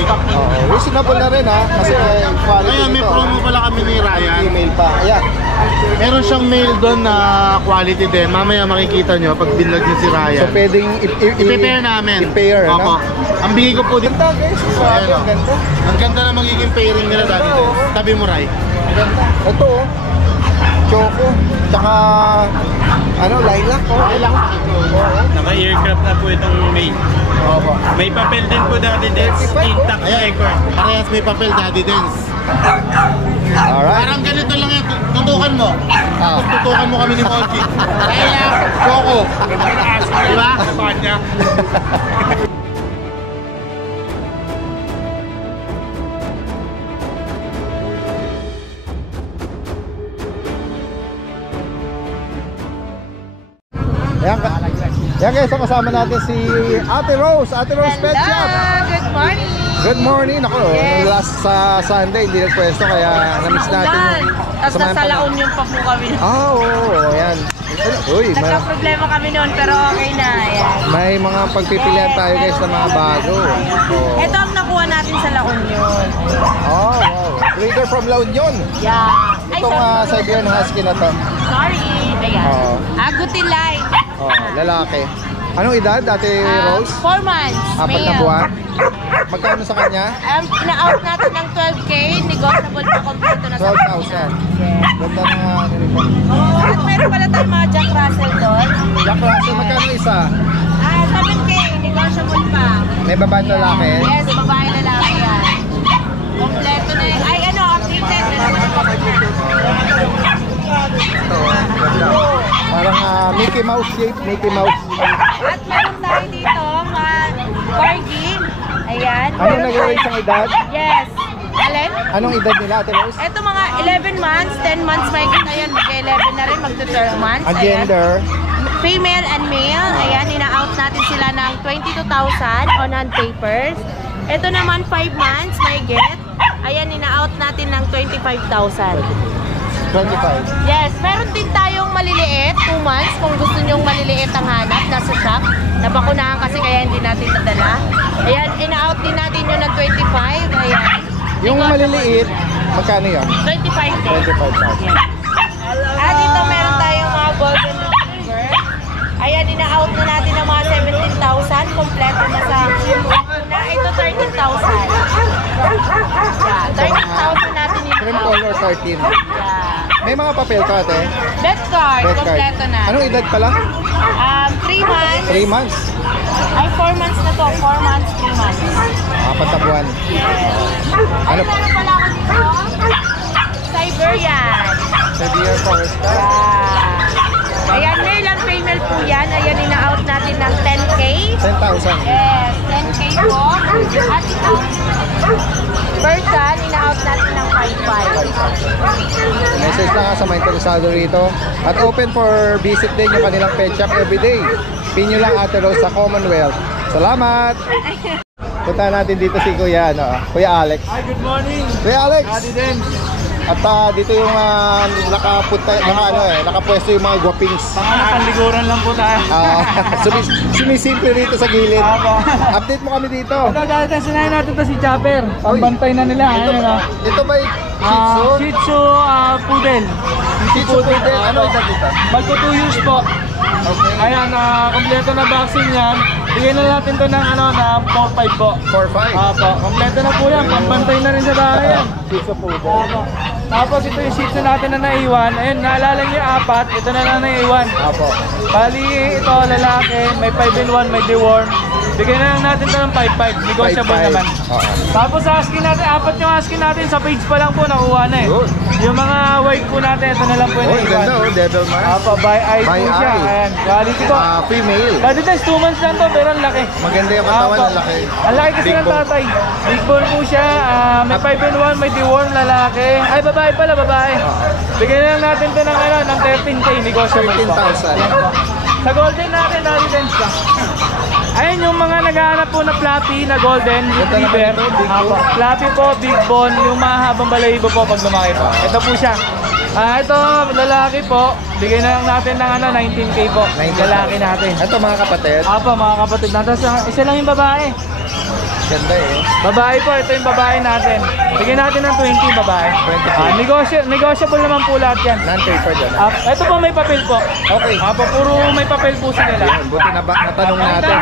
automatic. Reasonable na rin ha, kasi quality. Ngayon, may promo pala kami ni Ryan. Email pa. Ayan. Meron siyang mail doon na quality din. Mamaya makikita nyo pag binlog nyo si Ryan. So pwedeng i-pair namin. I-pair, no? Ang bigay ko po din. Ganda guys. Grabe, ang ganda. Ang ganda na magiging pairing nila dati. Tabi mo, Ray. Ang ganda. Ito oh. Choco. Tsaka lilac. Lilac. Naka-aircraft na po itong mail. May papel din po dati din. Intact record. Parehas may papel dati din. Alright. Parang ganito lang yan. Tutukan mo. Tutukan mo kami ni Monty. Kaya, Choco. Diba? Panya. Yan guys, kasama natin si Ate Rose. Ate Rose Pet Shop. Good morning. Good morning. Ako, last Sunday hindi nagpwesto kaya na-miss natin. Tapos nasa La Union pa po kami. Ayan. Uy, nagka-problema kami noon pero okay na. Ayan. May mga pagpipilian tayo guys na mga bago. Ito ang nakuha natin sa La Union. Wow. Breeder from La Union. Yeah. Itong Siberian Husky na to. Sorry. Ayan. Agutin line. Lalaki. Anong edad, Ate Rose? 4 months. 4 na buwan. Magkano sa kanya? Ina-out natin ng 12K. Negotiable pa kompleto na sa 12,000. Ganda na nilipon. At meron pala tayong mga Jack Russell doon. Jack Russell, magkano isa? 7K. Negotiable pa. May babae lalaki? Yes, babae lalaki yan. Kompleto na yun. Ay, updated. Ito, ganda. Parang Mickey Mouse shape, Mickey Mouse. At meron tayo dito, mga corgi. Ayan. Anong nag-range ang edad? Yes. Alin? Anong edad nila, Ate Rose? Ito mga 11 months, 10 months may kita yan. Mag-11 na rin, mag-12 months. Ang gender? Female and male. Ayan, ina-out natin sila ng 22,000 on hand papers. Ito naman 5 months, may get. Ayan, ina-out natin ng 25,000. 25. Yes, meron din tayong maliliit, 2 months, kung gusto nyong maliliit ang hanap, nasa shop. Nabakunahan kasi kaya hindi natin nadala. Ayan, ina-out din natin yung ng 25. Ayan. Yung maliliit, magkano yun? 25,000. 25,000. At dito meron tayong mga golden retriever. Ayan, ina-out na natin ng mga 17,000. Kompleto na sa na. Ito 13,000. Yeah, 13,000 natin yung Trim color 13. Yeah. May mga papel ka, Ate? Death card, kompleto na. Anong edad pala? 3 months. 3 months. Ay, 4 months na to. 4 months, 3 months. 4 na buwan. Ano pa? Meron pala ako dito. Siberian. Siberian Forest. Yeah. Ayan, male and female po yan. Ayan, ina-out natin ng 10K. 10,000. Yes, 10K po. At ito, person, ina-out natin ng 5,500. Message lang sa mga interesado rito. At open for visit din yung kanilang pet shop everyday. Pin nyo lang Ate Rose sa Commonwealth. Salamat! Punta natin dito si Kuya, Kuya Alex. Hi, good morning. Kuya Alex! Adi din. At dito yung nakapwesto yung mga guwapings. Panliguran lang po tayo. Sumisimple rito sa gilid. Update mo kami dito. Ito, dahil sinayin natin to si Chopper. Ang bantay na nila. Ito ba Shih Tzu? Shih Tzu Poodle. Shih Tzu Poodle. Ano edad dito? Magpo 2 years po. Okay. Ayan, kompleto na vaccine yan. Bigyan na natin to ng na 4-5 po. 4-5? Apo, kompleto na po yan. Pambantay na rin sa bahay yan. Shih Tzu Poodle. Apo. Tapos ito yung Shih Tzu natin na naiwan. Ayun, naalala niyo yung 4. Ito na lang naiwan. Apo. Bali, ito lalaki. May 5-in-1, may deworm. Bigyan na lang natin to ng 5-5. Negotiable 5-5. naman. Tapos sa husky natin, 4 yung husky natin. Sa page pa lang po nakuha na eh. Good. Yung mga white po natin, ito na lang po yung naiwan. Ganda Devil Man. Apo, by eye po siya. eye. Ayan, quality po. Female. Dati tayo 2 months lang to, pero ang laki. Maganda yung katawan, Apo. ang laki. Ang laki kasi Big ng bone. tatay. Big bone po siya. May 5-in-1, may deworm, lalaki. Ay, babae pala, babae. Bigyan na lang natin to ng 13K, negotiable po. 13,000. Sa golden natin, residence ka. Ayun yung mga naghahanap po na fluffy na golden retriever. Fluffy po, big bone, yung mahabang balahibo po pag lumaki po. Ito po siya. Ito, lalaki po. Bigyan na lang natin ng 19K po. 19K. Lalaki natin. Ito mga kapatid. Apo, mga kapatid natin. Isa lang yung babae. Ganda eh. Babae po, ito yung babae natin. Bigyan natin ng 20 babae. 20. Negotiable naman po lahat yan. Non-paper dyan. Ito po may papel po. Okay. Puro may papel po sila lahat. Yan, buti na natanong natin.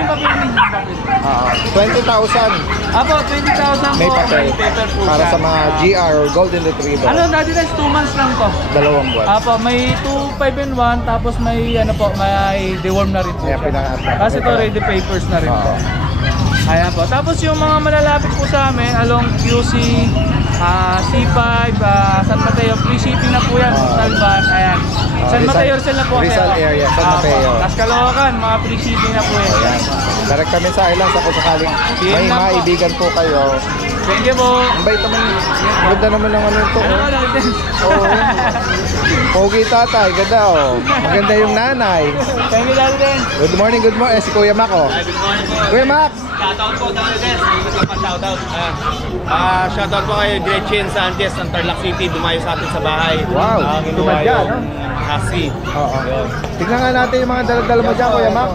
20,000 Apo, 20,000 po. may papel. paper po Para siya. sa mga GR or Golden Retriever. Ano, dati na 2 months lang to. 2 buwan. Apo, may 2, 5 and 1, tapos may ano po, may deworm na rin po. Kaya siya. pinaka-attract. Kasi ito ready papers na rin po. Ayan po. Tapos yung mga malalapit po sa amin along QC, C5, San Mateo, free shipping na po yan. Talban, ayan. San Mateo sila po. Rizal area, San Mateo. Tapos Caloocan, mga free shipping na po yan. Ayan. Direct kami sa island sa kung sakaling may Yan lang po. maibigan po kayo. Thank you po. Ang bait naman. Ganda naman ng ano ito. Ano ka lang din? Oo. Pogi tatay, ganda oh. Maganda yung nanay. Thank you lang din. Good morning, good morning. Si Kuya Mac oh. Good morning po. Kuya Mac! Shoutout po tayo din. Shoutout. Shoutout po kay Gretchen Sanchez ng Tarlac City. Dumayo sa atin sa bahay. Wow, Kinuha tumad yan, yung husky. Oo. Tignan nga natin yung mga dala-dala mo dyan, Kuya Mac.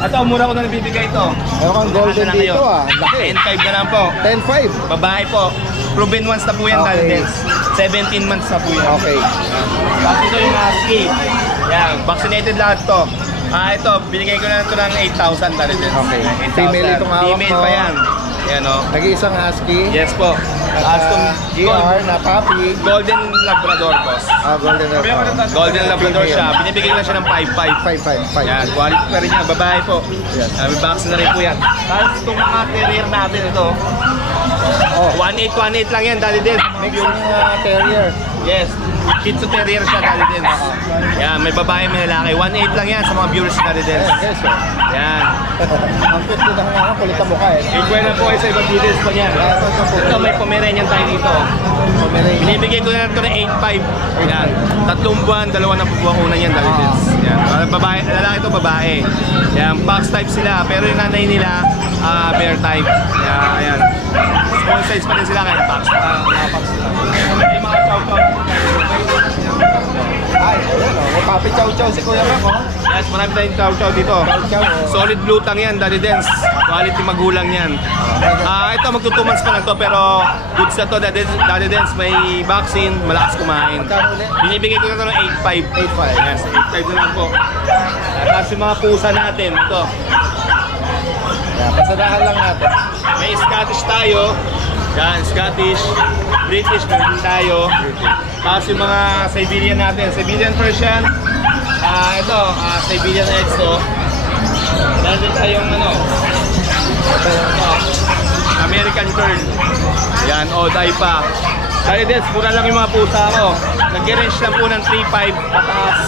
Ito, mura ko na nabibigay ito. Ayaw kang golden Ano na dito ngayon? ah. Laki. 10.5 na lang po. 10.5. Babae po. Proven once na po yan, Okay. Daldens. 17 months na po yan. Okay. Tapos ito yung husky. Yan, vaccinated lahat to. Ito, binigay ko na ito ng 8,000 Daldens. Okay. 8,000. Female itong hawak Female mo. pa yan. Yan o. Nag-iisang husky. Yes po. At GR na puppy. Golden Labrador boss. Golden Retriever. Golden Labrador siya. Binibigay ko na siya ng 5,500. 5.5. Yan, quality pa rin yan. Babae po. Yes. May box na rin po yan. Tapos itong mga terrier natin ito. Oh. 1,818 lang yan, Daddy Dens. Mix ng terrier. Yes. Shih Tzu Terrier siya, Daddy Dens. Yan, may babae, may lalaki. 1,800 lang yan sa mga viewers, Daddy Dens. Yes, sir. Yan. Ang cute din ng mga kulit ang mukha eh. Ikuha na po kayo sa ibang details pa niyan. Ito, may Pomeranian tayo dito. Pomeranian. Binibigay ko na ito ng 8,500. Yan. 3 buwan, 2 na pupukunan yan, Daddy Dens. Yan. Babae, lalaki ito, babae. Yan, box type sila. Pero yung nanay nila, bear type. Yan, ayan. Small size pa din sila kaya box. Box sila. May mga chow-chow. Ay, ayun oh. May puppy chow-chow si Kuya Mac oh. Yes, marami tayong chow-chow dito. Chow-chow oh. Solid blue tang yan, Daddy Dens. Quality magulang yan. Ito, magto 2 months pa lang to, pero goods na to, Daddy Dens. May vaccine, malakas kumain. Magkano ulit? Binibigay ko na ito ng 8,500. 8.5. Yes, 8,500 na lang po. Tapos yung mga pusa natin, ito. Yan, pasadahan lang natin. May Scottish tayo. Yan, Scottish. British, meron din tayo. Tapos yung mga Siberian natin. Siberian Persian. Ito, Siberian Exo. Meron din tayong ano. Ito, American Curl. Yan, Oday pa. Kaya des, mura lang yung mga pusa ko. Nag-range lang po ng 3,500 pataas.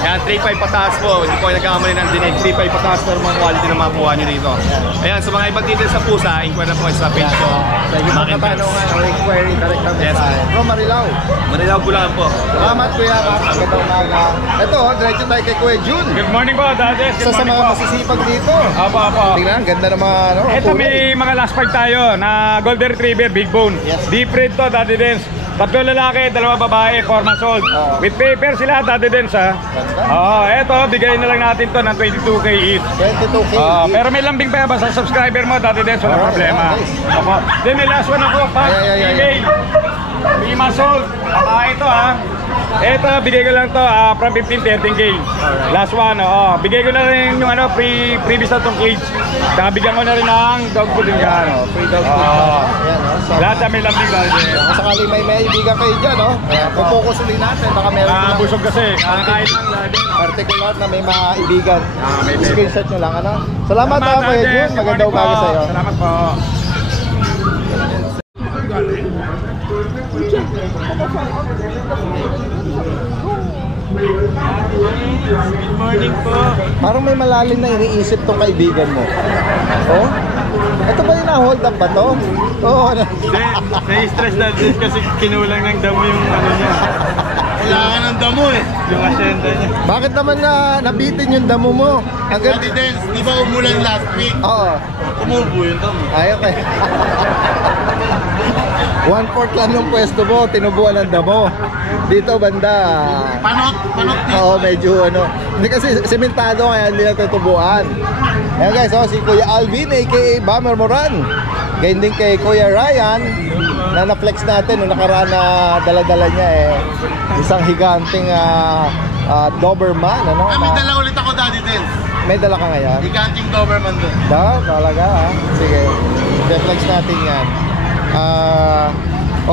Yan, 3,500 pataas po. Hindi ko kayo nagkakamali ng dinig. 3,500 pataas pero mga quality ng mga kuha nyo dito. Ayan, sa mga ibang details sa pusa, inquire na po kayo sa page ko. Sa yung mga katanungan o inquiry, direct kami Yes. sa From Marilao. Manilaw po lang po. Salamat Kuya Mac. Magandang umaga. Ito oh, diretso tayo kay Kuya Jun. Good morning po, Daddy. Isa sa mga masisipag dito. Apo, apo. Tingnan, ganda ng mga ano. Ito kulay. may mga last part tayo na Golden Retriever, Big Bone. Yes. Deep red to, Daddy Dens. 3 lalaki, 2 babae, 4 months old. Oo. With paper sila, Daddy Dens ha. Ganda. Eto, bigay na lang natin to ng 22K each. 22K. Pero may lambing pa ba sa subscriber mo, Daddy Dens, wala Alright, problema. nice. Opo. Then may last one ako, pa. Ay. Email. 3 months old. Babae ito ha. Eto, bigay ko lang to from 15, 13K. Last one, bigay ko na rin yung ano, previous na tong cage. Saka bigyan ko na rin ng dog food yung gano. Free dog food. Ayan oh. So, Lahat na may lambing, Daddy Dens. kung sakali may maibigan kayo dyan oh. Pupokus ulit natin. Baka meron silang Busog kasi, kakain lang, Daddy Dens. particular na may mga ibigan. May baby. Screenshot nyo lang ano. Salamat ha Kuya Jun. Magandang umaga sa'yo. Salamat po. Good morning po. Parang may malalim na iniisip tong kaibigan mo. Oh? Ito ba yung na-hold up ba to? Oo. Na-stress natin kasi kinulang ng damo yung ano niya. Kailangan ng damo eh. Yung asyenda niya. Bakit naman na nabitin yung damo mo? Hanggang... Daddy Dens, di ba umulan last week? Oo. Umubo yung damo. Ay, okay. 1/4 lang ng pwesto mo, tinubuan ng damo. Dito banda. Panot dito. Oo, medyo ano. Hindi kasi sementado kaya hindi natutubuan. Ayan guys, oh, si Kuya Alvin aka Bummer Moran. Ganyan din kay Kuya Ryan na na-flex natin nung nakaraan na dala-dala niya isang higanting Doberman, ano? May dala ulit ako, Daddy Dens. May dala ka ngayon? Giganting Doberman doon. Talaga Sige, i-flex natin yan.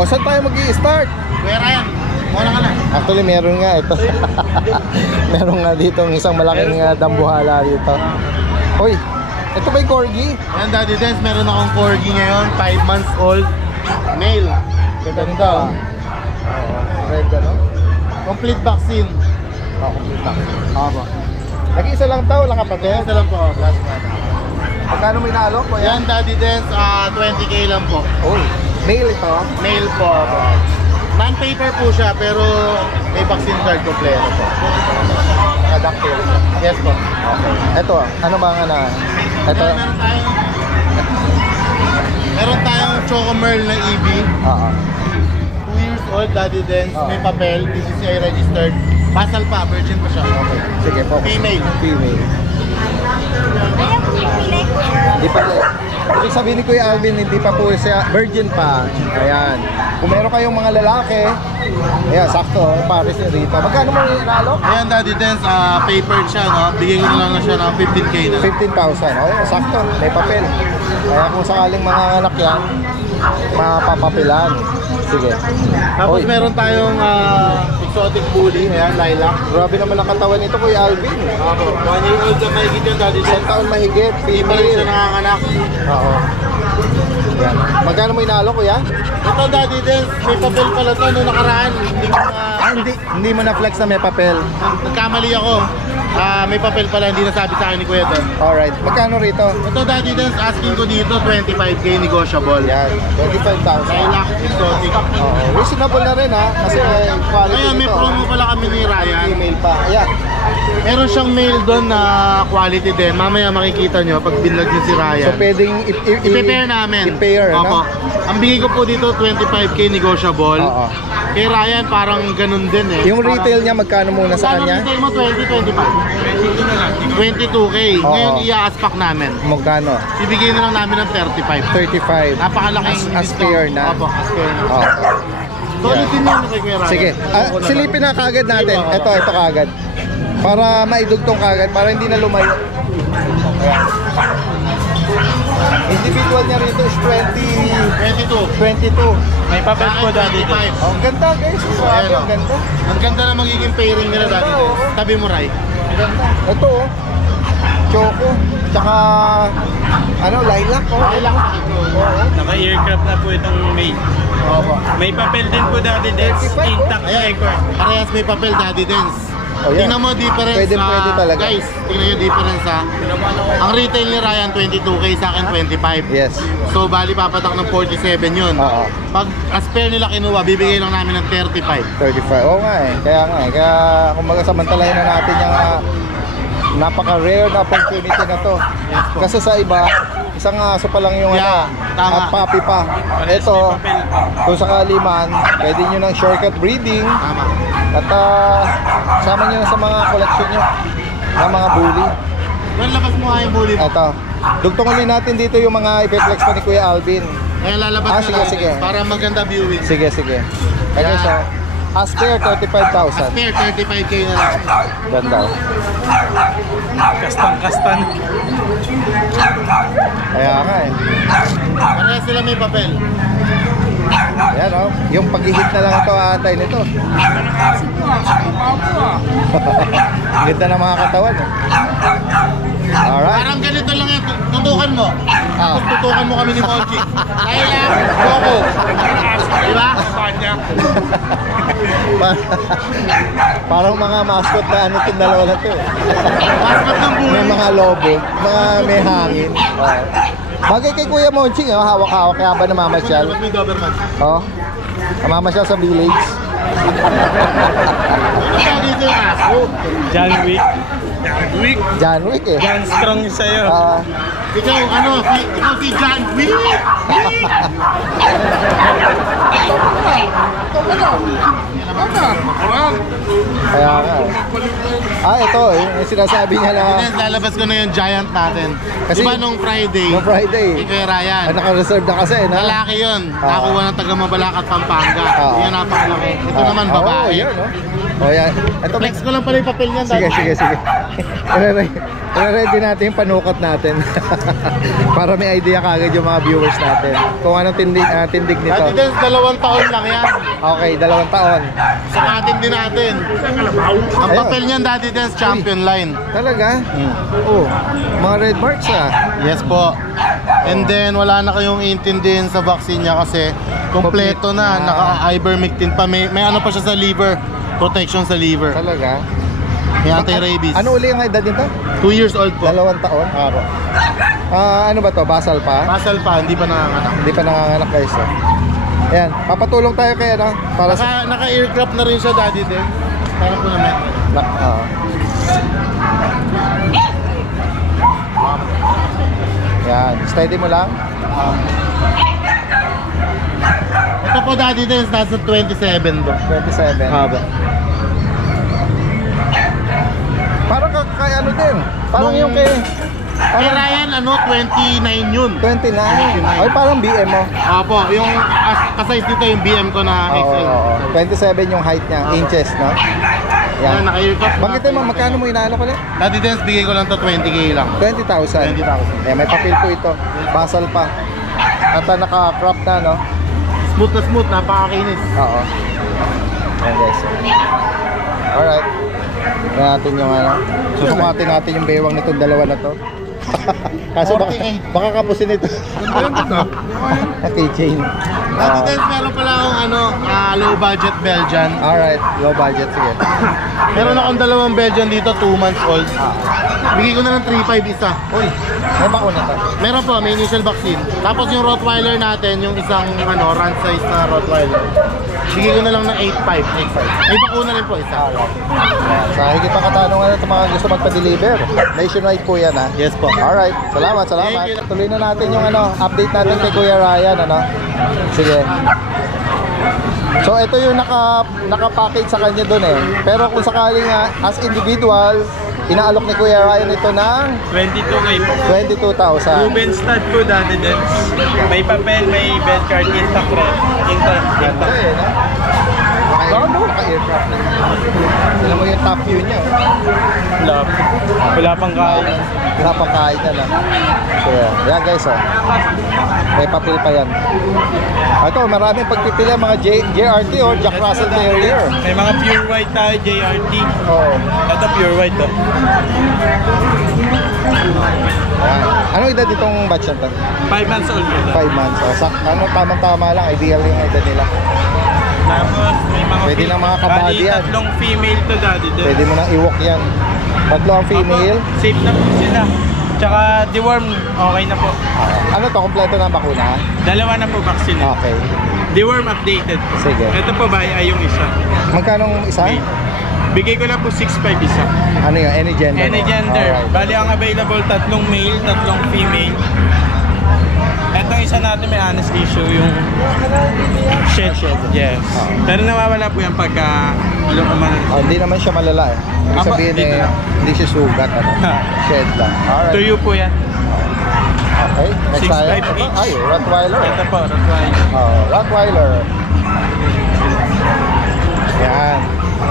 Saan tayo mag-i-start? Kuya Ryan, muna ka na. Actually, meron nga ito. Meron nga dito isang malaking dambuhala dito. Hoy, ito ba yung Corgi? Ayan, Daddy Dens, meron akong Corgi ngayon, 5 months old, male. Ganda. Red, ano? Complete vaccine. Complete na. Nag-iisa lang tao, lang kapatid. Ito lang po, last one. Magkano may nalo po yan? Ayan, Daddy Dens, 20k lang po. Uy, male ito. Male po. Non-paper po siya, pero may vaccine card kompleto po. Adactyl. Yes po. Ito, ano ba nga na? Ito. Meron tayong Choco Merl na EB. 2 years old, Daddy Dens, may papel, DCCI registered. Pasal pa, virgin pa siya. Okay, sige po. Female. Hindi pa po. Ibig sabihin ni Kuya Alvin, hindi pa po siya virgin pa. Ayan. Kung meron kayong mga lalaki, ayan, sakto, pares niya rito. Magkano mo inalo? Ayan, Daddy Dens, papered siya, no? Bigyan ko na lang siya ng 15k na. 15,000. Oh, sakto, may papel. Kaya kung sakaling mga anak yan, mapapapilan. Sige. Tapos Oy, meron tayong exotic bully, ayan, lilac. grabe naman ang katawan nito, Kuya Alvin. 1 year old na mahigit yung Daddy Isang Dens. taon mahigit, Hindi pa rin siya female. nanganganak. Oo. Yan. Magkano mo inalo, Kuya? Ito, Daddy Dens, may papel pala to nung nakaraan. Hindi ko Hindi mo na-flex na may papel. nagkamali ako. May papel pala, hindi nasabi sa akin ni Kuya Don. Alright. Magkano rito? Ito, Daddy Dens, asking ko dito, 25k negotiable. Yan. 25,000. Lilac, exotic. Oo. Reasonable na rin ha. Kasi quality Ngayon, may nito. promo pala kami ni Ryan. Email pa. Ayan. Meron siyang mail doon na quality din. Mamaya makikita nyo pag binlog nyo si Ryan. So pwedeng I-pair namin. I-pair, Opo. ano? Ang bigay ko po dito, 25k negotiable. Oo. Kay Ryan, parang ganun din eh. Yung retail niya, magkano muna sa Kano kanya? retail mo? 22k. Oo. Ngayon, i-aspak namin. Magkano? Ibigay na lang namin ng 35. 35. Napakalaking As pair na? Opo, as pair na. Oo. Solid din yun kay Kuya Ryan. Sige. Silipin na kagad natin. Ito kagad. Para maidugtong kagad, para hindi na lumayo. Ayan. Individual niya rito is 22. 22. May papel po, Daddy. 25. Oh, ang ganda guys. Grabe, ang ganda. Ang ganda na magiging pairing nila dati. Oo. Tabi mo, Ray. Ito oh. Choco. Tsaka lilac oh. Lilac. Oo. Naka-aircraft na po itong mail. May papel din po, Daddy Dens. 35 Intact record. Parehas may papel, Daddy Dens. Oh, yan. Tingnan mo difference. Pwede talaga. Guys, tingnan nyo difference ha. Ang retail ni Ryan 22k, sa akin 25. Yes. So bali papatak ng 47 yun. Oo. Pag as pair nila kinuha, bibigay lang namin ng 35. 35. Oo nga eh. Kaya kumbaga samantalahin na natin yung napaka-rare na opportunity na to. Yes po. Kasi sa iba, isang aso pa lang yung Yeah, tama. at papi pa. Ito, kung sakali man, pwede nyo ng shortcut breeding Tama. at sama nyo na sa mga collection nyo ng mga bully. Well, labas mo nga yung bully mo. Ito, dugtong ulit natin dito yung mga i-flex pa ni Kuya Alvin. Kaya lalabas na Sige, natin sige. para maganda viewing. Sige. Ito Yeah. so, as pair, 35,000. Pair, 35k na lang. Ganda. Kastang-kastan. Kaya nga eh. Parehas sila may papel. Ayan oh, yung pag-hit na lang ito atay nito. Ganda ng mga katawan eh. Alright. Parang ganito lang yan. Tutukan mo. Ah. Tapos tutukan mo kami ni Monchi. Kaya Coco. Diba? Parang mga mascot na ano itong dalawa na ito eh. Mascot ng bully. May mga lobo, may hangin. Oh. Bagay kay Kuya Monching, oh, hawak-hawak kaya ba namamasyal? Dapat may Doberman. Oh, namamasyal sa village. Ano siya dito yung aso? John Wick. John Wick eh. John Strong sa'yo. Ikaw, ikaw si John Wick. Kaya nga. Ito yung sinasabi niya na Then, lalabas ko na yung giant natin. Kasi- Diba nung Friday? no Friday. Kay Ryan. Naka-reserve na kasi, no? Lalaki yun. Nakuha ng taga Mabalacat, Pampanga. Oo. Yun napakalaki. Ito naman babae. Oh, yan, no? Oh, yan. Ito, Flex ko lang pala yung papel niyan. sige. I-ready natin yung panukot natin. Para may idea kagad yung mga viewers natin. Kung anong tindig nito. Dati din, 2 taon lang yan. Okay, 2 taon. Sa atin din natin. Ang Ayun. papel niyan, Daddy Dance Champion Line. Talaga? Oh, mga red marks Yes po. And then, wala na kayong intindihin sa vaccine niya kasi kompleto na. Complete na. Naka-ivermectin pa. May ano pa siya sa liver. Protection sa liver. Talaga? May anti-rabies. Ano uli ang edad nito? 2 years old po. 2 taon? Apo. Ano ba to? Basal pa? Pasal pa, hindi pa nanganganak. Hindi pa nanganganak guys. Ayan, papatulong tayo kay ano para sa Naka-aircraft na rin siya, Daddy din. Parang po naman. Yan, steady mo lang. Ito po, Daddy Dance, nasa 27 ba? 27. Haba. Parang kay ano din. Parang Nung- yung kay Kay Ryan, 29 yun. 29. Ay, parang BM mo. Opo, yung kasize dito yung BM ko na Oo, XL. 27 yung height niya, inches, no? Yan, Yan. naka-aircraft. Bakit mo, magkano mo inaano ko ulit? Daddy Dance, bigay ko lang to 20k lang. 20,000. 20,000. Ayan, may papel po ito. Basal pa. At naka-crop na, no? Smooth na smooth, napakakinis. Oo. Ayan guys. Alright. Tignan natin yung ano. Susukatin natin yung bewang nitong dalawa na to. Kaso baka kapusin ito. Keychain. Daddy Dance, meron pala akong low budget Belgian. Alright, low budget. Sige. Meron akong 2 Belgian dito, 2 months old. Bigay ko na ng 3.5 isa. Uy, may bakuna to. Meron po, may initial vaccine. Tapos yung Rottweiler natin, yung isang run size na Rottweiler. Bigay ko na lang ng 8.5. May bakuna rin po isa. Sa higit pang katanungan sa mga gusto magpa-deliver. Nationwide po yan, ha? Yes po. Alright, salamat. Thank you. Tuloy na natin yung update natin kay Kuya Ryan, ano? Sige. So ito yung naka-package sa kanya doon eh. Pero kung sakaling as individual, inaalok ni Kuya Ryan ito ng 22K po. 22,000. Ruben stud po dati din. May papel, may bed card, intact red. Intact. Naka-aircraft na. Alam mo yung top view niya. Wala pang kaya. Wala pang kain na lang. So yan guys, may papel pa yan. Ito, maraming pagpipila mga JRT or Jack Russell Terrier. May mga pure white tayo, JRT. Oo. Ito pure white to. Yan. Anong edad itong batch na to? 5 months old po. 5 months. Tamang-tama lang. Ideal yung edad nila. Tapos may mga Pwede ng mga kabady bali, yan. 3 female to daddy din. Pwede mo nang iwalk yan. 3 ang female. Opo, safe na po sila. Tsaka deworm, okay na po. Ano to? Kompleto na ang bakuna? 2 na po vaccine. Okay. Deworm updated. Sige. Ito po ba ay yung isa? Magkano isa? Male. Bigay ko lang po 6.5 isa. Ano yun? Any gender? Any gender. Alright. Bali ang available 3 male, 3 female. Etong isa natin may anesthesia yung shed. Yes. Pero nawawala po yan pagka Hindi naman siya malala eh. Ibig Apa, sabihin dito eh, lang. hindi siya sugat. Shed lang. Alright. tuyo po yan. Okay. Next 6'5" tayo. each. Ay, Rottweiler. Ito po, Rottweiler. Rottweiler. Yan.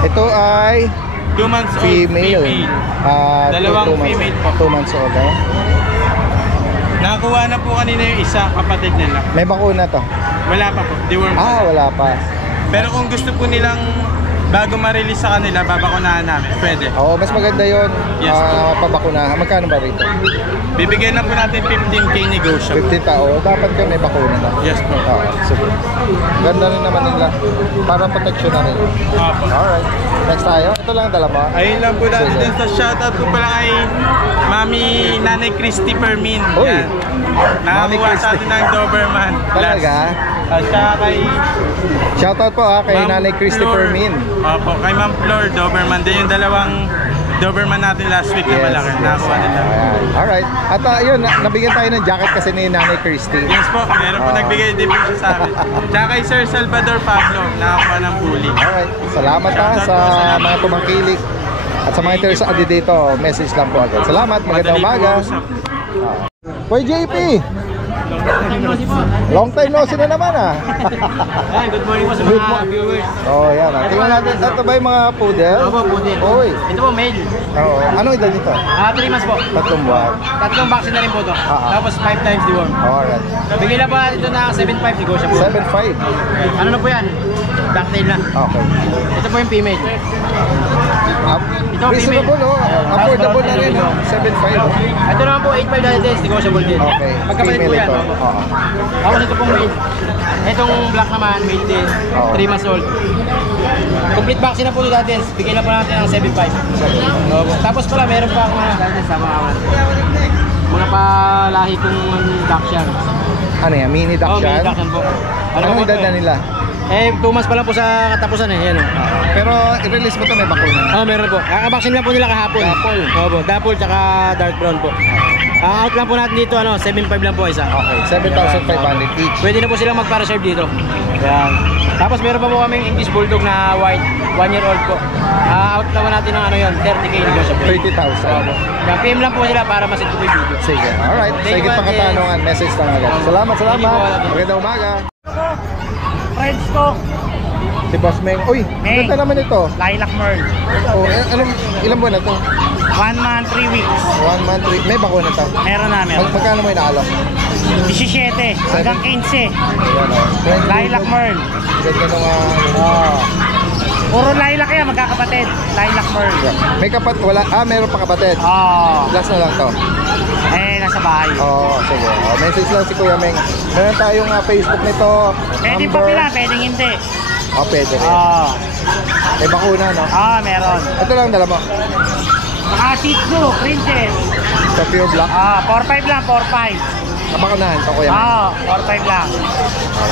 Ito ay 2 months old, female. Dalawang female po. 2 months old. Eh? Nakakuha na po kanina yung isa, kapatid nila. May bakuna to. Wala pa po, deworm pa. Wala pa. Pero kung gusto po nilang bago ma-release sa kanila, babakunahan namin. Pwede. Oo, mas maganda yun. Yes. Pabakunahan. Magkano ba rito? Bibigyan na po natin 15K negotiable. 15 tao. Dapat ka may bakuna na. Yes po. Oo, sige. Ganda rin naman nila. Para protection na rin. Opo. Alright. Next tayo. Ito lang dala mo. Ayun lang po natin Sige. din sa shoutout po pala kay Mami Nanay Christy Permin. Uy! Yan. Mami Nakakuha sa Christy. atin ng Doberman. Talaga? At saka kay Shoutout po kay Ma'am Nanay Christy Flor. Permin. Opo, kay Ma'am Flor Doberman. Din yung dalawang Doberman natin last week na malaki. yes. Nakakuha nila. Ayan. Alright. At yun, nabigyan tayo ng jacket kasi ni Nanay Christy. Yes po, meron po nagbigay din po siya sa akin. Tsaka kay Sir Salvador Pablo, nakakuha ng bully. Alright. Salamat sa mga tumangkilik. At sa mga interesado dito, message lang po agad. Salamat. Magandang umaga. Hoy JP! Long time no see na naman Ay, good morning po sa Good mga viewers. Oh, yan. Tingnan natin. Ito ba yung mga poodle? Opo, poodle. Oy. Ito po, male. Oo. Anong edad nito? 3 months po. 3 buwan. Tatlong vaccine na rin po to. Tapos 5 times deworm. Alright. Bigyan na po natin ito na 7.5 negotiable. 7.5. Ano na po yan? Blacktail na. Okay. Ito po yung female. Ito, Reasonable, female. no? Affordable na rin, no? 7.5. oh. Ito naman po, 8.5 dahil this, negotiable din. Okay. Magkapatid po Female yan. ito. no? Oo. Tapos ito pong male. Itong black naman, male din. Oo. 3 months old. Complete vaccine na po ito dati. Bigyan na po natin ng 7.5. Tapos pala, meron pa akong dati sa mga palahi kong Dachshund. Ano yan? Mini Oh, mini Dachshund? Dachshund po. Anong edad na nila? Eh, 2 months pa lang po sa katapusan eh. Yan, Pero i-release mo to may bakuna. meron po. Kakabaksin lang po nila kahapon. Dapol. Opo, Dapol tsaka dark brown po. Ang out lang po natin dito, 7.5 lang po isa. Okay, 7,500 each. Pwede na po silang magpa-reserve dito. Yan. Tapos meron pa po kaming English Bulldog na white, 1 year old po. Out naman natin ng 30k negotiable. 30,000. Yan, PM lang po sila para masit ko yung video. Sige. Alright. Thank Sige you, pa Ate. katanungan. Message lang agad. Salamat, Thank you po, salamat. Ate. Magandang umaga. Friends ko, Si Boss Meng. Uy, Meng. ganda naman ito. Lilac Merl. Oh, ilang buwan na to? 1 month, 3 weeks. 1 month, 3. May bakuna to. Meron na, Magkano mo inaalok? 17 hanggang 15. Ayan o. Lilac Merl. Ganda ng mga... Puro lilac yan, magkakapatid. Lilac Merl. May wala. Meron pa kapatid. Last na lang to. Nasa bahay. Sige. Message lang si Kuya Meng. Meron tayong Facebook nito. Pwedeng number. papila, pwedeng hindi. Pwede rin. May bakuna, no? Meron. Ito lang dala mo. Saka Shih Tzu, Princess. Sa Pure Black. 4.5 lang, 4.5. Kapakunahan to, Kuya Meng. 4.5 lang.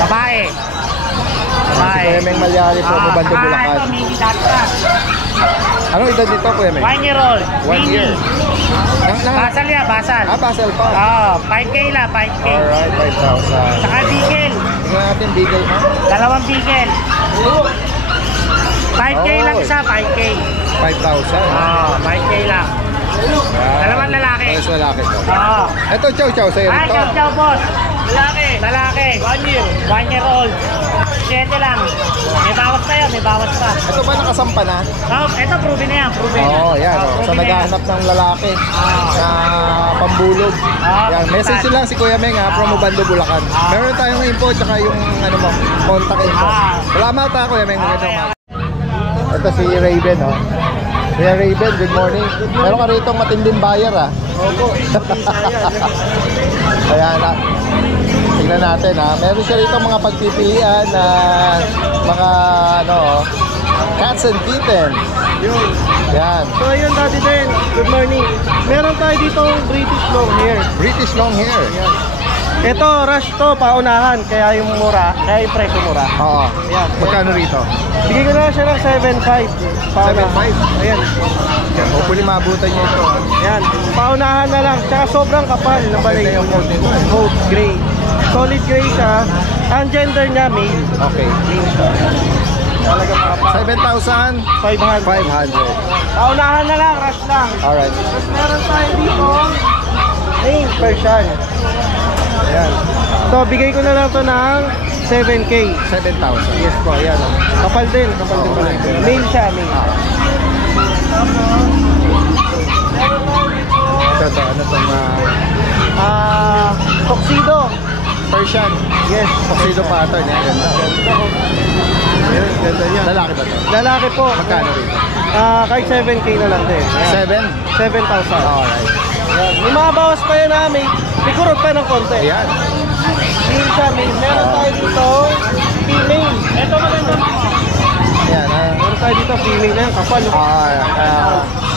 Babae. Si Kuya Meng Malyari po, Bubando, Bulacan. Ito, mini Dachshund. Anong edad dito, Kuya Meng? 1 year old. 1 year. Basal yan, basal. Basal pa. 5K lang, 5K. Alright, 5,000. Saka Beagle. Tingnan natin, bigay mo. 2 Beagle. 5K lang isa, 5K. 5,000. 5K lang. Dalawang lalaki. Ayos lalaki to. Oo. Ito, chow chow sa'yo Ay, ito. ciao, boss. Lalaki. 1 year. 1 year old. 7 lang. May bawas pa yun, may bawas pa. Ito ba nakasampa na? Ito, proven na yan, proven. Yan. Sa proven na yan. naghahanap ng lalaki na pambulog. Yan, message lang si Kuya Meng from Ubando, Bulacan. Meron tayong info tsaka yung contact info. Salamat Kuya Meng. Magandang umaga. Ito si Raven, Kuya Raven, good morning. Meron ka rito matinding buyer, Opo. Ayan, tingnan natin, meron siya rito mga pagpipilian na mga cats and kittens. Yan. So ayun, Daddy Den, good morning. Meron tayo dito British long hair. British long hair. Ito, rush to, paunahan, kaya yung mura, kaya yung presyo mura. Oo. Ayan. Magkano rito? Bigay ko na siya ng 7.5. 7.5? Ayan. Yan, hopefully maabutan niyo ito. Ayan. Paunahan na lang, tsaka sobrang kapal ng balay. Ganda yung coat nito. Coat, gray. Solid gray siya. Ang gender niya, male. Okay. Male siya. Talaga makapal. 7,500. 500. Paunahan na lang, rush lang. Alright. Tapos meron tayo dito, name, Persian. Ayan. So, bigay ko na lang to ng 7K. 7,000. Yes po, ayan. Kapal din pala. Male siya, male. Ito, ano itong Tuxedo. Persian. Yes. Tuxedo pattern. Ganda. Yes, ganda niya. Lalaki ba ito? Lalaki po. Magkano rito? Kahit 7K na lang din. Ayan. 7? 7,000. Alright. Ayan. May mga bawas pa yan may kurot pa ng konti. Ayan. Male siya, male. Meron tayo dito, female. Ito maganda. Ayan. Meron tayo dito, female na yan. Kapal.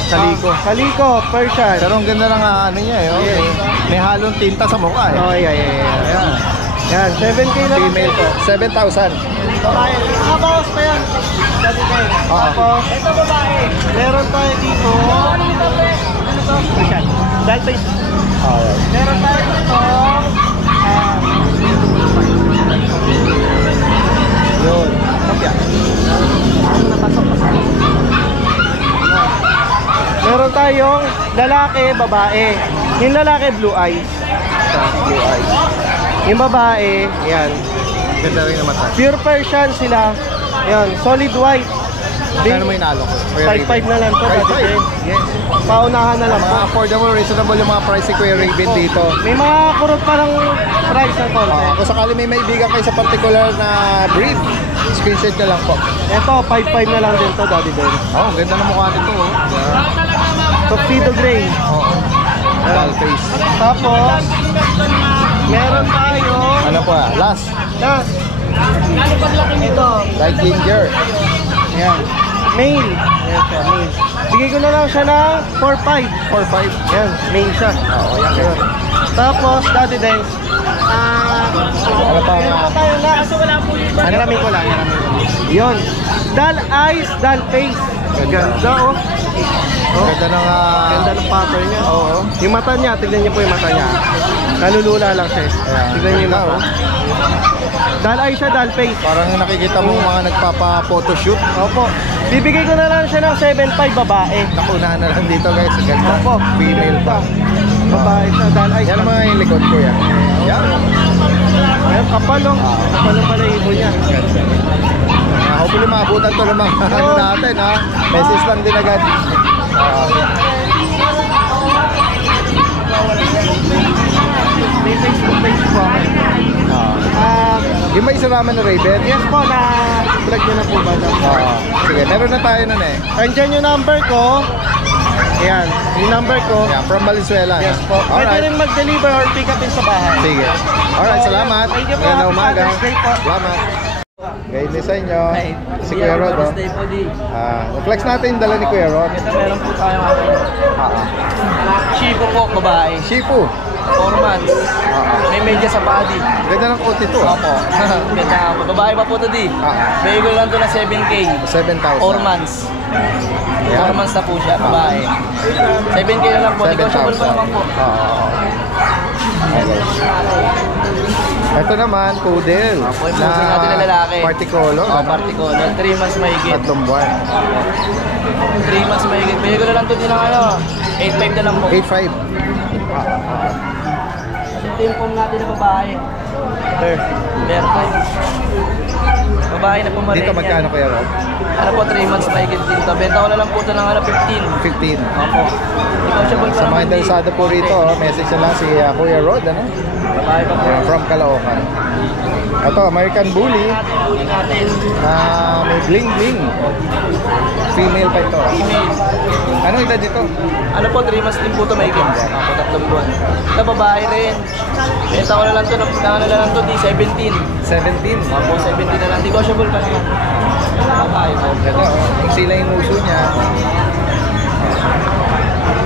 Kaliko. Kaliko, Persian. Pero ang ganda ng ano niya Yes. May halong tinta sa mukha Oh, yeah. Ayan. Yan, 7K na lang. Female po. 7,000. Babae. Mga bawas pa yan. Dati din. Oo. Tapos, Ito babae. meron tayo dito. Ano ito, pre? Ano to? Dahil pa Alright. meron tayo dito. Yun. Kapya. Meron tayong lalaki, babae. Yung lalaki, blue eyes. Blue eyes. Yung babae, yan. Ganda rin ang mata. Pure Persian sila. Yan, solid white. Magkano mo inalo ko? 5.5 na lang to. 5.5? Yes. Paunahan na lang Mga po. affordable, reasonable yung mga price ni Kuya Raven dito. May mga kurot parang price ng konti. Kung sakali may maibigan kayo sa particular na breed, screenshot nyo lang po. Ito, 5.5 na lang din to, Daddy Ben. Oh, ganda ng mukha nito. Oh. Yeah. Tuxedo Gray. Oo. Doll face. Tapos, meron tayo. Ano pa? Last. Last. Ito. Light ginger. Yan. Male. Yan siya, male. Bigay ko na lang siya ng 4.5. 4.5. Yan, male siya. Oo, yan. Yan. Tapos, Daddy Ben. Ano pa? Meron pa tayo na. Kaso wala po liban. Hiramin ko lang, hiramin ko. Yun. Doll eyes, doll face. Ganda, oh. Ganda ng... Ganda ng pattern niya. Oo. Yung mata niya, tignan niyo po yung mata niya. Nalulula lang siya. Ayan. Tignan niyo yung Ganda, mata. Doll eye siya, doll face. Parang nakikita mo mga nagpapa-photoshoot. Opo. Bibigay ko na lang siya ng 7.5 babae. Nakunahan na lang dito guys. Ganda. Opo. Female pa. Babae siya, doll eye. Yan mga yung likod ko yan. Yan. Ayan, kapal oh. Kapal ang balahibo niya. Hopefully maabutan to ng mga ano natin ha. Message lang din agad. May Facebook page po ako. Yung may isa naman na Raven. Yes po, na-vlog niyo na po ba? Sige, meron na tayo nun eh. Andyan yung number ko. Ayan, yung number ko. Yeah, from Valenzuela. Yes po. Pwede Alright. rin mag-deliver or pick up in sa bahay. Sige. Alright, salamat. Thank you po. Magandang umaga. Father's Day po. Salamat. Guide sa inyo. Si Kuya Rod. Oh. Stay po di. Flex natin yung dala ni Kuya Rod. Ito meron po tayong ating Shibu po, babae. Shifu. 4 months. May medya sa body. Ganda ng coat ito. Opo. Ganda po. Babae pa po to di. Bigay ko lang to na 7K. 7,000. 4 months. 4 months na po siya, babae. 7K na lang po. Negotiable pa naman po. Okay. Ito naman, poodle. Opo, yung poodle natin na lalaki. Party color. Oh, party ko. 3 months mahigit. 3 buwan. 3 months mahigit. Bigay ko na lang to din ng ano. 8.5 na lang po. 8.5. Ito yung form natin na babae. Meron tayo. Babae na pumarin Dito magkano Kuya Rod? Ano po, 3 months mahigit dito. Benta ko na lang po ito ng 15. 15. Opo. Negotiable pa Sa mga naman interesado po rito, message na lang si Kuya Rod, ano? Babae pa po. From Caloocan. Ito, American Bully. Huli natin. May bling bling. Female pa ito. Female. Anong edad dito? Ano po, 3 months din po ito mahigit. Opo, 3 buwan. Ito, babae rin. Benta ko na lang ito. Ano na lang ito, di 17. 17. Opo, 17 na lang. Negotiable pa naman. Babae po. Ito, kung sila yung uso niya.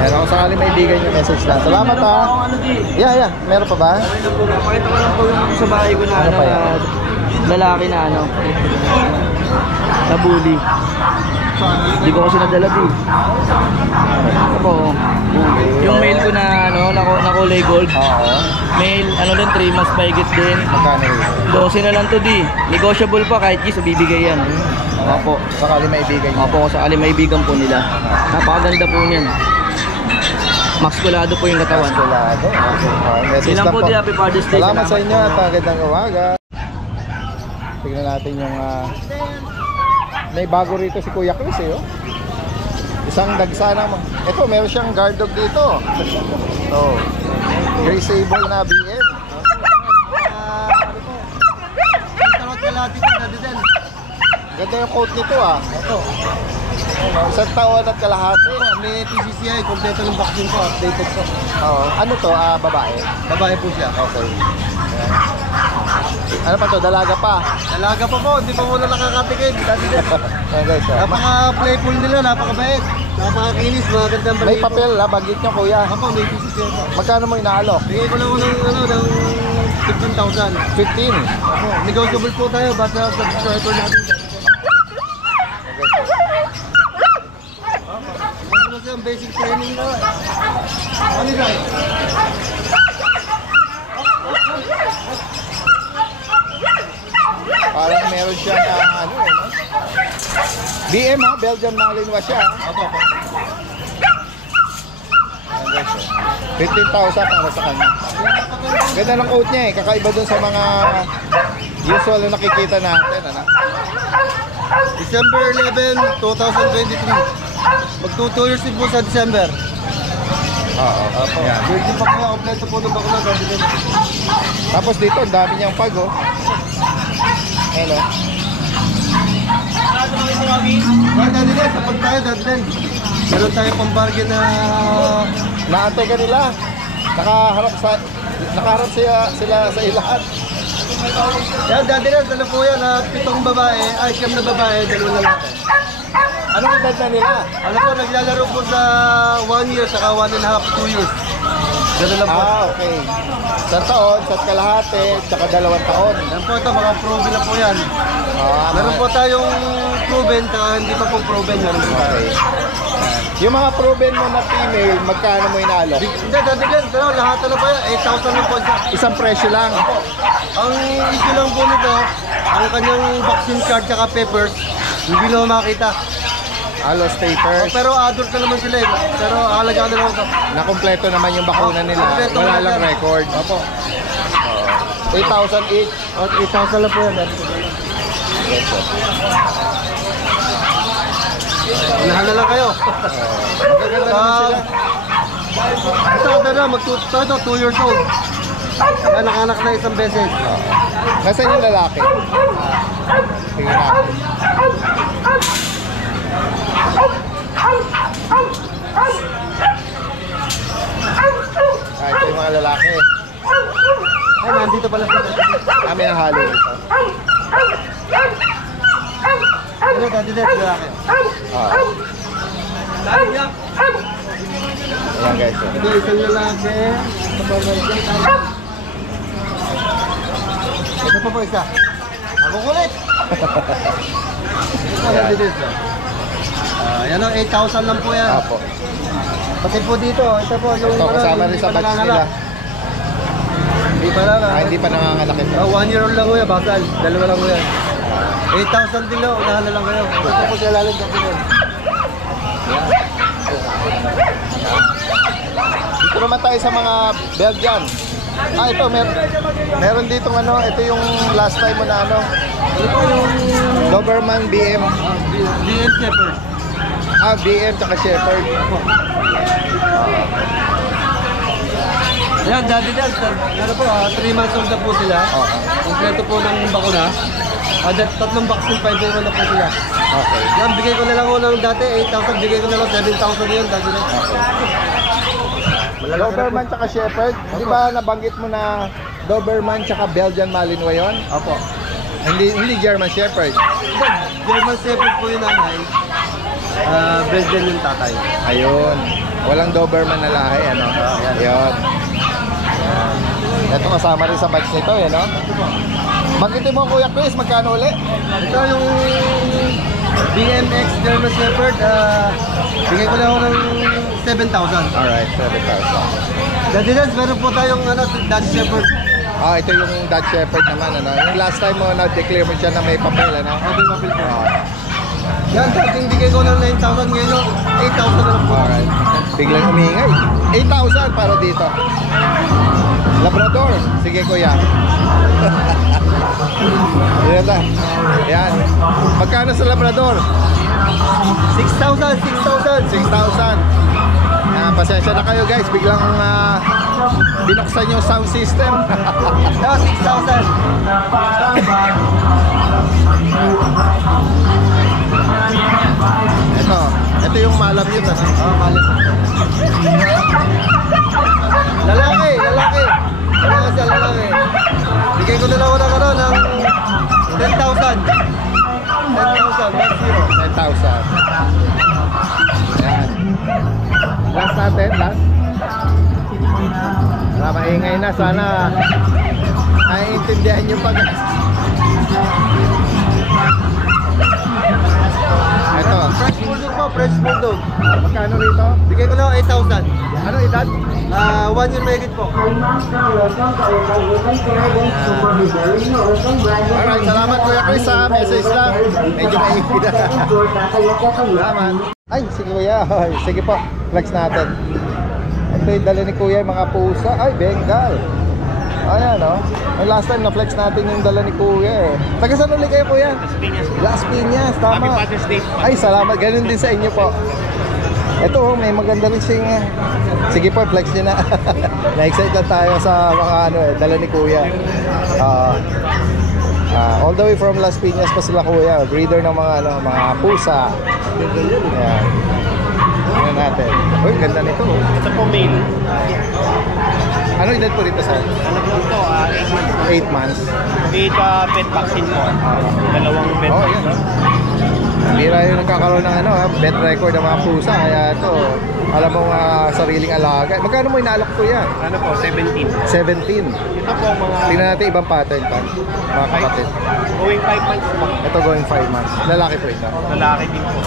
Yan, kung sakali may bigay niyo message lang. Salamat ha. Ano di? Yeah. Meron pa ba? Pakita ko lang po yung sa bahay ko na Ano pa yan? lalaki na ano. Na bully. Hindi ko kasi nadala di. Ito po. Yung male ko na ano, na kulay gold. Oo. Male, ano din, 3 months mahigit din. Magkano rin? 12 na lang to di. Negotiable pa kahit gis, bibigay yan. Opo. Sakali may bigay niyo. Opo, sa alimaibigan po nila. Napakaganda po niyan. Maskulado po yung katawan. Kulado. Message Ilang lang po po. di, Happy Father's Day. Salamat sa inyo at magandang umaga. Tignan natin yung may bago rito si Kuya Chris eh. Oh. Isang dagsana mo. Ito, meron siyang guard dog dito. Oh. Gray Sable na BM. Ganda yung coat nito ah. Ito. Isang taon at kalahati. May PCCI, kompleto ng vaccine ko, updated ko. Oo. Ano to? Babae? Babae po siya. Okay. Ayan. Ano pa to? Dalaga pa. Dalaga pa po, hindi pa muna nakakatikin. Dati din. Ayan guys. Napaka-playful nila, napakabait. Napakakinis, magandang May papel ha, bagit nyo kuya. Ako, may PCCI po. Magkano mo inaalok? Bigay ko lang ng 15,000. 15. Negotiable po tayo, basta sa subscriber natin. basic training na. Ano ba? Parang meron siya na ano eh, no? BM ha, Belgian Malinois siya. Opo. 15,000 para sa kanya. Ganda ng coat niya eh, kakaiba dun sa mga usual na nakikita natin, ano? December 11, 2023. Magto 2 years din po sa December. Oo, yan. Virgin pa kaya, kompleto po ng bakuna. Tapos dito, ang dami niyang pag, oh. Hello. Dati din, kapag tayo, dati din. Meron tayo pang bargain na... Naantay ka nila. Nakaharap sila sa ilahat. Yan, dati din, dala po yan, 7 babae, ay 9 na babae, 2 lalaki. Anong edad na nila? Ano po, naglalaro po sa 1 year, saka 1.5, 2 years. Ganun lang po. Okay. Isang taon, isa't kalahati, tsaka 2 taon. Yan po ito, mga proven na po yan. Meron po tayong proven, saka hindi pa po proven. Meron po tayo. Okay. Yung mga proven mo na female, magkano mo inaalok? Hindi, dati din, pero lahat na po yan, 8,000 lang po isa. Isang presyo lang. Ang issue lang po nito, ang kanyang vaccine card tsaka papers, hindi na makita. Halos papers. Pero adult na naman sila eh. Pero halaga na lang ito. Nakompleto naman yung bakuna nila. Kompleto Wala naman lang yan. record. Opo. 8,000 each. O, 8,000 lang po yan. Lahat na lang kayo. Magaganda naman sila. Ito na, ito 2 years old. Yan, nakanak na isang beses. Nasaan yung lalaki? Tingnan natin. Ito yung mga lalaki. Ay, nandito pala sila. Kami ang halo ito. Ano, dati din, lalaki. Ayan guys. Ito, isang lalaki. Ito pa po isa. Ako kulit. Ito, dati din. Yan o, 8,000 lang po yan. Apo. Pati po dito, ito po yung... Ito, kasama rin sa batch nila. Hindi pa lang. Hindi pa nanganganak ito. 1 year old lang ko yan, basal. 2 lang ko yan. 8,000 din lang, unahan na lang kayo. Ito po siya lalim dati din. Dito naman tayo sa mga Belgian. Ito, meron ditong ano, ito yung last time mo na ano. Ito yung Doberman BM. BM Shepherd. BM tsaka Shepherd. Ayan, dati din. Ano po, 3 months old na po sila. Kompleto po ng bakuna. 3 vaccine, 5 day na po sila. Okay. Yan, bigay ko na lang ng dati, 8,000, bigay ko na lang 7,000 yun, dati din. Doberman tsaka Shepherd. Di ba nabanggit mo na Doberman tsaka Belgian Malinois yun? Opo. Hindi German Shepherd. German Shepherd po yung nanay. Belgian yung tatay. Ayun. Walang Doberman na lahi, ano? Ayun. Ito kasama rin sa batch nito, eh, no? Magitin mo, Kuya Chris, magkano uli? Ito yung BMX German Shepherd. Bigay ko lang ako ng 7,000. Alright, 7,000. Dati din, meron po tayong Dutch Shepherd. Ito yung Dutch Shepherd naman, ano? Yung last time mo na-declare mo siya na may papel, ano? Okay, papel po. Yan, dating bigay ko ng 9,000 ngayon, 8,000 na lang po. Alright. Biglang umingay. 8,000 para dito. Labrador. Sige, Kuya. Yan na. Yan. Magkano sa Labrador? 6,000, 6,000. 6,000. Pasensya na kayo guys, biglang binuksan yung sound system. 6,000. Ito yung malam yun. Malit. Lalaki. Lalaki siya, lalaki. Bigay ko na lang ng 10,000. 10,000. Ayan. Last natin, last. Maingay na, sana naiintindihan nyo pa guys. Ito. Fresh bulldog po, French Bulldog. Magkano rito? Bigay ko na 8,000. Ano edad? 1 year mahigit po. Alright, salamat Kuya Chris ha. Message lang. Medyo maipid na. Salamat. Ay, sige Kuya. Ay, sige po. Flex natin. Ito yung dala ni Kuya, yung mga pusa. Ay, Bengal. Ayan o. Yung last time na-flex natin yung dala ni Kuya eh. Taga saan ulit kayo Kuya? Las Piñas. Happy Tama. Father's Day. Ay, salamat. Ganun din sa inyo po. Ito oh, may maganda rin sing... Sige po, flex nyo na. Na-excite na tayo sa mga ano eh, dala ni Kuya. All the way from Las Piñas pa sila Kuya. Breeder ng mga ano, mga pusa. Ayan. Tingnan natin. Uy, ganda nito. Ito po male. Ano edad po dito sir? Ano po ito? 8 months. 8 months. With pet vaccine po. Dalawang pet Oh, vaccine. yan. Bira yung nagkakaroon ng ano, bet record ng mga pusa. Kaya ito, alam mo sariling alaga. Magkano mo inaalok ko yan? Ano po? 17. 17. Ito po mga Tingnan natin ibang pattern pa. Mga kapatid. going 5 months po. Ito going 5 months. Lalaki po ito. Lalaki din po.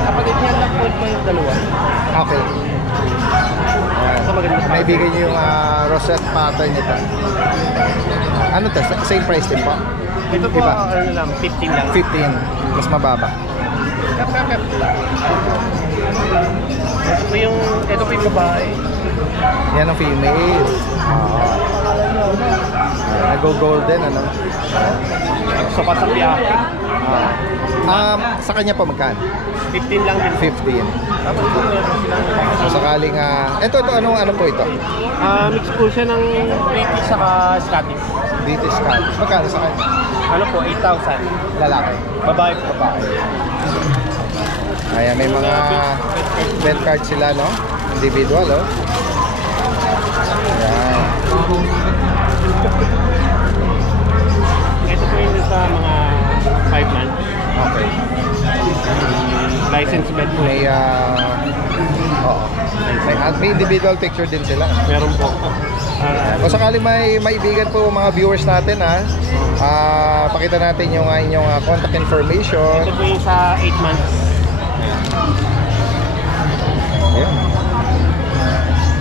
Kapatid niya lang po yung dalawa. Okay. Ayan. Ito maganda pa. Naibigay niyo yung rosette pattern nito. Ano to? Same price din po? Ito po, Iba? ano lang, 15 lang. 15. Mas mababa. Ito po yung babae. Yan ang female. Nag-golden ano? Sopat sa biyahe. Sa kanya po magkano? 15 lang din. 15. Tapos po meron silang So sakaling ito ano po ito? mix po siya ng British saka Scottish. British cat. Magkano sa kanya? Ano po, 8,000. Lalaki. Babae po. Babae. Ayan, may mga bet card sila, no? Individual, oh. Ayan. Ito po yung sa mga 5 months. Okay. License bet po. May, oo. May individual picture din sila. Meron po. Kung sakali may maibigan po mga viewers natin, pakita natin yung inyong contact information. Ito po yung sa 8 months. Ayan.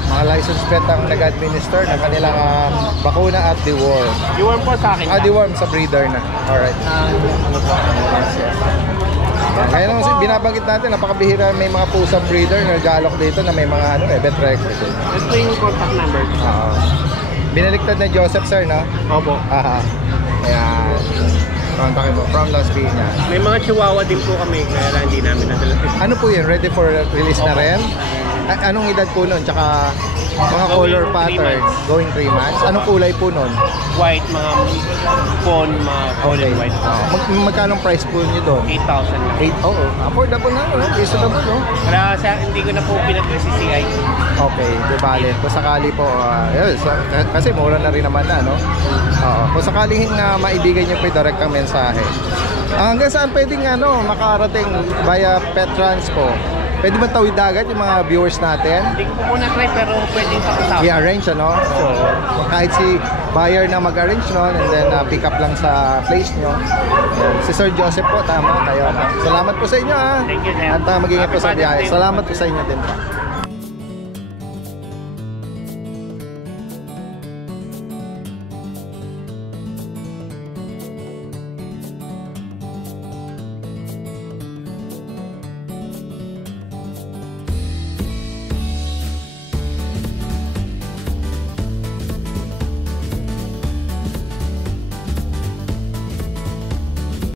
Mga license vet ang nag-administer ng kanilang bakuna at deworm. Yung po sa akin. Deworm sa breeder na. Alright. Ano po? Kaya naman binabanggit natin, napakabihira may mga pusang breeder na nag-aalok dito na may mga vet record. Ito po yung contact number. Binaliktad na Joseph sir, no? Opo. Ayan. Kontakin mo from Las Piñas. May mga chihuahua din po kami, kaya lang hindi namin nadala. Ano po yun? Ready for release na rin? Anong edad po nun? Tsaka mga Going color 3 pattern? months. Going 3 months? Anong kulay po nun? White, mga phone, mga phone and white. Magkano price po nyo doon? 8,000 lang. 8? Oo. Affordable na, no? Reasonable, no? Kaya hindi ko na po pinag-CCI. Okay, di bale. Kung sakali po, kasi mura na rin naman na, no? Oo. Kung sakaling maibigan nyo po yung direct ang mensahe. Hanggang saan pwedeng makarating via pet transpo? Pwede ba tawid dagat yung mga viewers natin? Hindi ko po muna try pero pwedeng pakisama. I-arrange, ano? So, kahit si buyer na mag-arrange nun and then pick up lang sa place nyo. Yan. Si Sir Joseph po, tama kayo. Salamat po sa inyo, ha? Thank you, sir. At mag-ingat po sa Happy biyahe. Father's Day. Salamat po sa inyo din po.